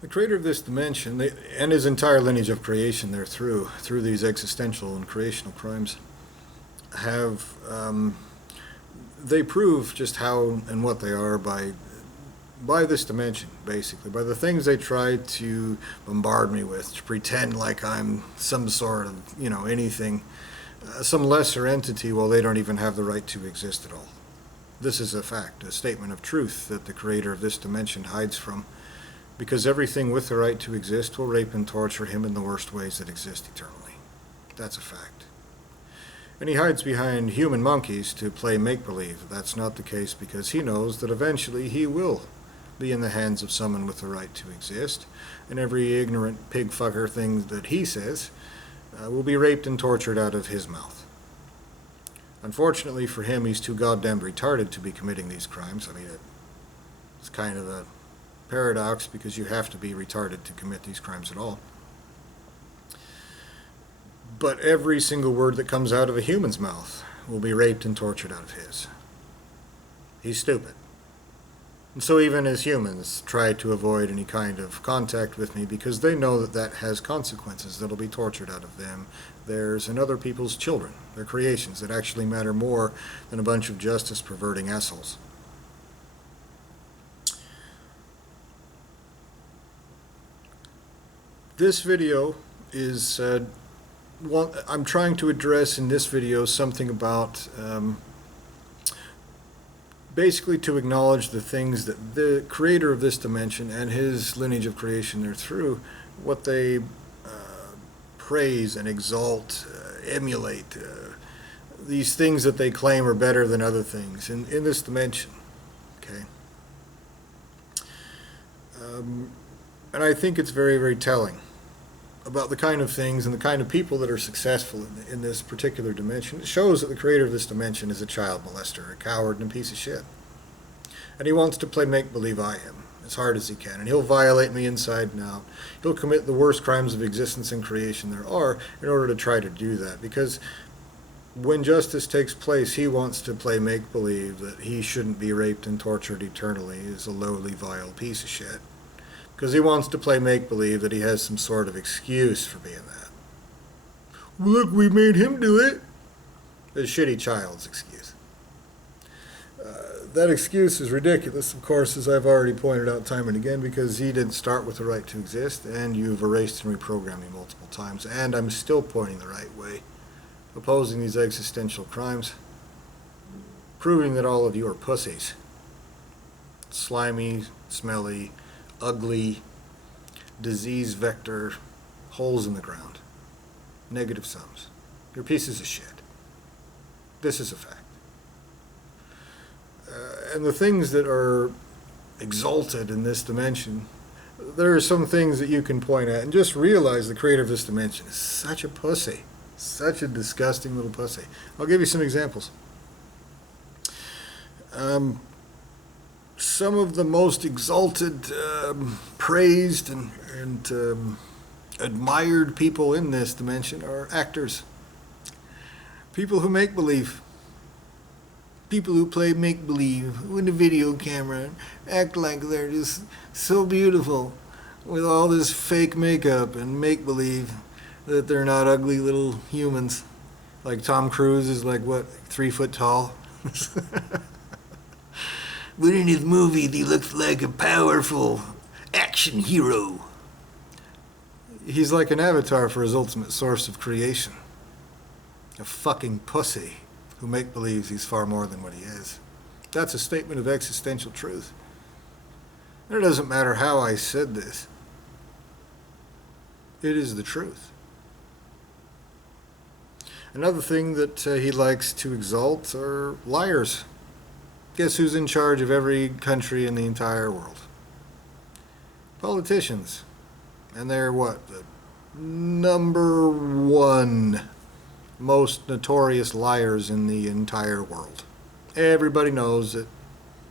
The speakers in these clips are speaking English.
The creator of this dimension, and his entire lineage of creation there through these existential and creational crimes, have they prove just how and what they are by this dimension, basically, by the things they try to bombard me with, to pretend like I'm some sort of, anything, some lesser entity, while they don't even have the right to exist at all. This is a fact, a statement of truth that the creator of this dimension hides from, because everything with the right to exist will rape and torture him in the worst ways that exist eternally. That's a fact. And he hides behind human monkeys to play make-believe. That's not the case, because he knows that eventually he will be in the hands of someone with the right to exist, and every ignorant pig-fucker thing that he says will be raped and tortured out of his mouth. Unfortunately for him, he's too goddamn retarded to be committing these crimes. I mean, it's kind of a paradox, because you have to be retarded to commit these crimes at all. But every single word that comes out of a human's mouth will be raped and tortured out of his. He's stupid. And so even as humans try to avoid any kind of contact with me, because they know that that has consequences that'll be tortured out of them, theirs, and other people's children, their creations that actually matter more than a bunch of justice-perverting assholes. This video is I'm trying to address in this video something about basically to acknowledge the things that the creator of this dimension and his lineage of creation there through, what they praise and exalt, emulate, these things that they claim are better than other things in this dimension. Okay. And I think it's very, very telling about the kind of things and the kind of people that are successful in this particular dimension. It shows that the creator of this dimension is a child molester, a coward, and a piece of shit. And he wants to play make-believe I am as hard as he can. And he'll violate me inside and out. He'll commit the worst crimes of existence and creation there are in order to try to do that. Because when justice takes place, he wants to play make-believe that he shouldn't be raped and tortured eternally as a lowly, vile piece of shit. Because he wants to play make-believe that he has some sort of excuse for being that. Look, we made him do it. A shitty child's excuse. That excuse is ridiculous, of course, as I've already pointed out time and again, because he didn't start with the right to exist, and you've erased and reprogrammed me multiple times, and I'm still pointing the right way, opposing these existential crimes, proving that all of you are pussies. Slimy, smelly, ugly, disease vector, holes in the ground, negative sums. You're pieces of shit. This is a fact. And the things that are exalted in this dimension, there are some things that you can point at and just realize the creator of this dimension is such a pussy, such a disgusting little pussy. I'll give you some examples. Some of the most exalted, praised, and admired people in this dimension are actors. People who make believe. People who play make believe with a video camera, act like they're just so beautiful with all this fake makeup and make believe that they're not ugly little humans. Like Tom Cruise is like, what, 3 foot tall? But in his movies, he looks like a powerful action hero. He's like an avatar for his ultimate source of creation. A fucking pussy who make-believes he's far more than what he is. That's a statement of existential truth. And it doesn't matter how I said this. It is the truth. Another thing that he likes to exalt are liars. Guess who's in charge of every country in the entire world? Politicians. And they're what? The number one most notorious liars in the entire world. Everybody knows it.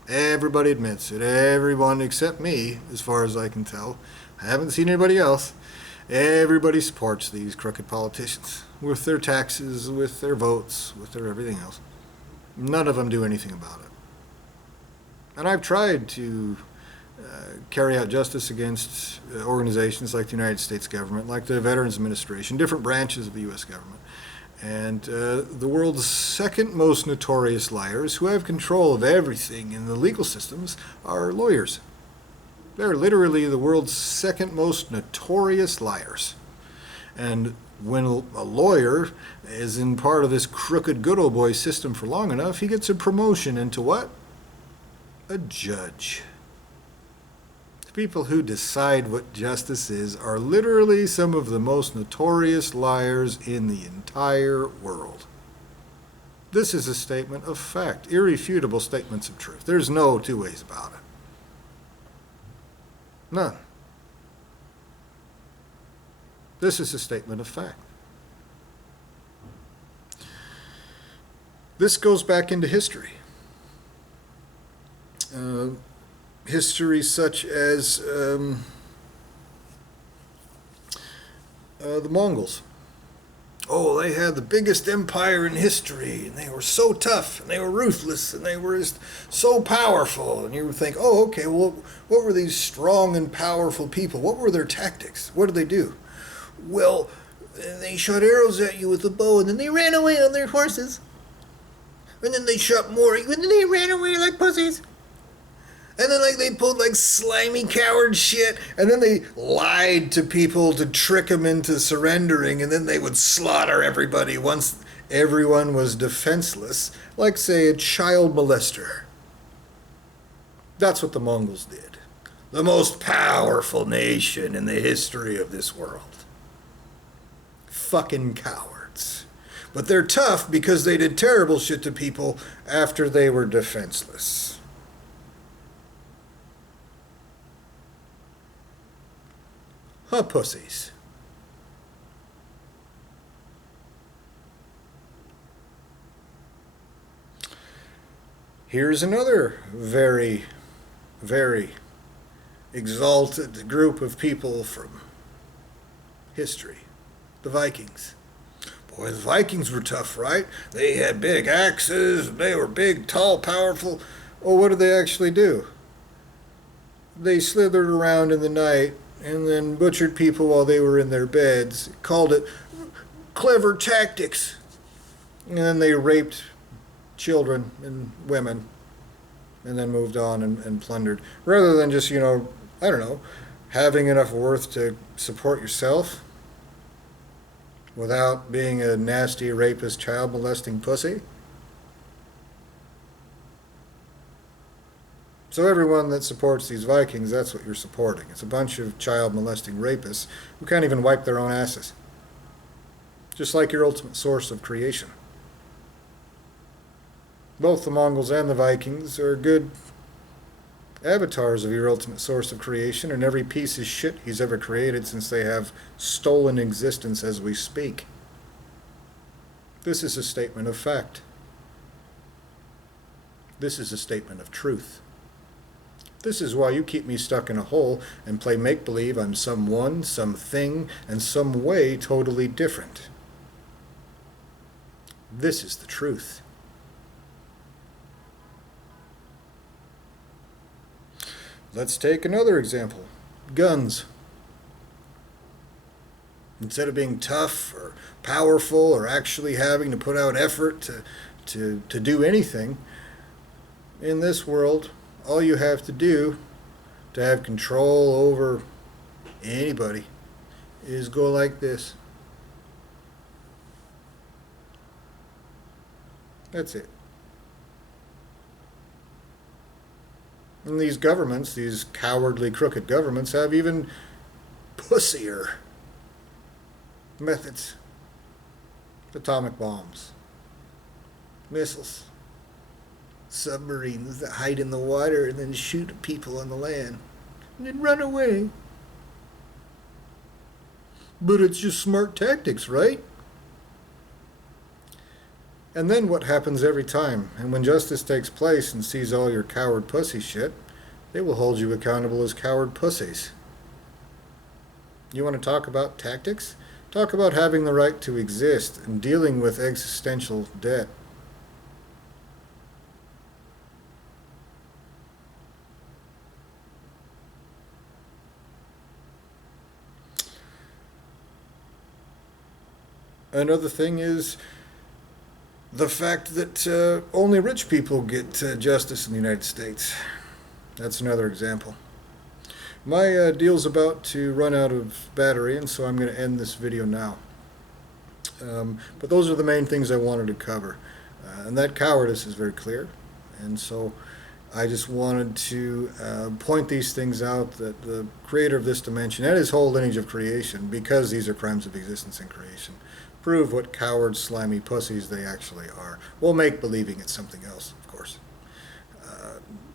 Everybody admits it. Everyone except me, as far as I can tell. I haven't seen anybody else. Everybody supports these crooked politicians. With their taxes, with their votes, with their everything else. None of them do anything about it. And I've tried to carry out justice against organizations like the United States government, like the Veterans Administration, different branches of the U.S. government. And the world's second most notorious liars, who have control of everything in the legal systems, are lawyers. They're literally the world's second most notorious liars. And when a lawyer is in part of this crooked good old boy system for long enough, he gets a promotion into what? A judge. The people who decide what justice is are literally some of the most notorious liars in the entire world. This is a statement of fact, irrefutable statements of truth. There's no two ways about it. None. This is a statement of fact. This goes back into history. History such as the Mongols. Oh, they had the biggest empire in history, and they were so tough, and they were ruthless, and they were just so powerful. And you would think, oh, okay, well, what were these strong and powerful people? What were their tactics? What did they do? Well, they shot arrows at you with a bow, and then they ran away on their horses. And then they shot more, and then they ran away like pussies. And then they pulled slimy coward shit, and then they lied to people to trick them into surrendering, and then they would slaughter everybody once everyone was defenseless, like, say, a child molester. That's what the Mongols did. The most powerful nation in the history of this world. Fucking cowards. But they're tough because they did terrible shit to people after they were defenseless. Pussies. Here's another very, very exalted group of people from history. The Vikings. Boy, the Vikings were tough, right? They had big axes, they were big, tall, powerful. Oh, what did they actually do? They slithered around in the night and then butchered people while they were in their beds, called it clever tactics. And then they raped children and women, and then moved on and plundered. Rather than just, having enough worth to support yourself without being a nasty, rapist, child-molesting pussy. So everyone that supports these Vikings, that's what you're supporting. It's a bunch of child-molesting rapists who can't even wipe their own asses. Just like your ultimate source of creation. Both the Mongols and the Vikings are good avatars of your ultimate source of creation and every piece of shit he's ever created, since they have stolen existence as we speak. This is a statement of fact. This is a statement of truth. This is why you keep me stuck in a hole and play make-believe I'm someone, something, and some way totally different. This is the truth. Let's take another example. Guns. Instead of being tough or powerful or actually having to put out effort to do anything, in this world, all you have to do to have control over anybody is go like this. That's it. And these governments, these cowardly, crooked governments, have even pussier methods. Atomic bombs, missiles, submarines that hide in the water and then shoot at people on the land and then run away. But it's just smart tactics, right? And then what happens every time? And when justice takes place and sees all your coward pussy shit, they will hold you accountable as coward pussies. You want to talk about tactics? Talk about having the right to exist and dealing with existential debt. Another thing is the fact that only rich people get justice in the United States. That's another example. My deal's about to run out of battery, and so I'm going to end this video now. But those are the main things I wanted to cover. And that cowardice is very clear. And so I just wanted to point these things out, that the creator of this dimension and his whole lineage of creation, because these are crimes of existence and creation, prove what cowards, slimy pussies they actually are. We'll make believing it's something else, of course.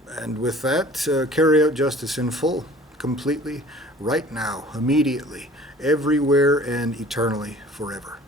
And with that, carry out justice in full, completely, right now, immediately, everywhere, and eternally, forever.